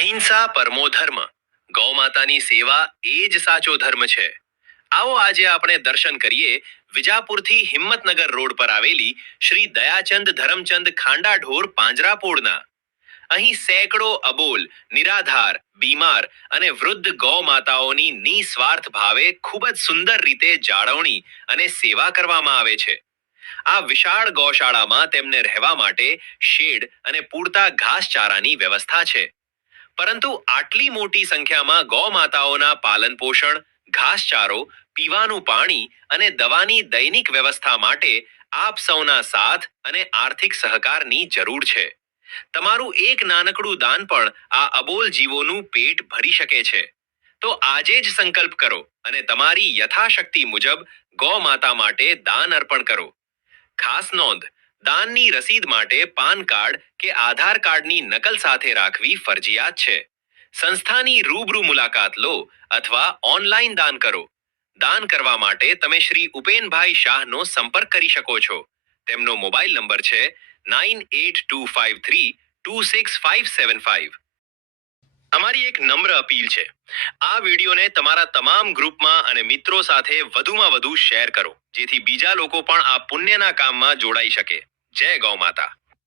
અહિંસા પરમો ધર્મ. ગૌમાતાની સેવા એ જ સાચો ધર્મ છે. આવો આજે આપણે દર્શન કરીએ વિજાપુરથી હિંમતનગર રોડ પર આવેલી શ્રી દયાચંદ ધરમચંદ ખાંડા ઢોર પાંજરાપોળના. અહીં સેંકડો અબોલ, નિરાધાર, બીમાર અને વૃદ્ધ ગૌ માતાઓની નિસ્વાર્થ ભાવે ખૂબ જ સુંદર રીતે જાળવણી અને સેવા કરવામાં આવે છે. આ વિશાળ ગૌશાળામાં તેમને રહેવા માટે શેડ અને પૂરતા ઘાસચારાની વ્યવસ્થા છે. પરંતુ આટલી મોટી સંખ્યામાં ગૌ માતાઓના પાલન પોષણ, ઘાસચારો, પીવાનું પાણી અને દવાની દૈનિક વ્યવસ્થા માટે આપ સૌના સાથ અને આર્થિક સહકારની જરૂર છે. તમારું એક નાનકડું દાન પણ આ અબોલ જીવોનું પેટ ભરી શકે છે. તો આજે જ સંકલ્પ કરો અને તમારી યથાશક્તિ મુજબ ગૌ માતા માટે દાન અર્પણ કરો. ખાસ નોંધ, દાનની રસીદ માટે પાન કાર્ડ કે આધાર કાર્ડની નકલ સાથે રાખવી ફરજિયાત છે. સંસ્થાની રૂબરૂ મુલાકાત લો અથવા ઓનલાઈન દાન કરો. દાન કરવા માટે તમે શ્રી ઉપેનભાઈ શાહનો સંપર્ક કરી શકો છો. તેમનો મોબાઈલ નંબર છે 9825326575. અમારી એક નમ્ર અપીલ છે, આ વિડીયોને તમારા તમામ ગ્રુપમાં અને મિત્રો સાથે વધુમાં વધુ શેર કરો, જેથી બીજા લોકો પણ આ પુણ્યના કામમાં જોડાઈ શકે. જય ગૌ માતા.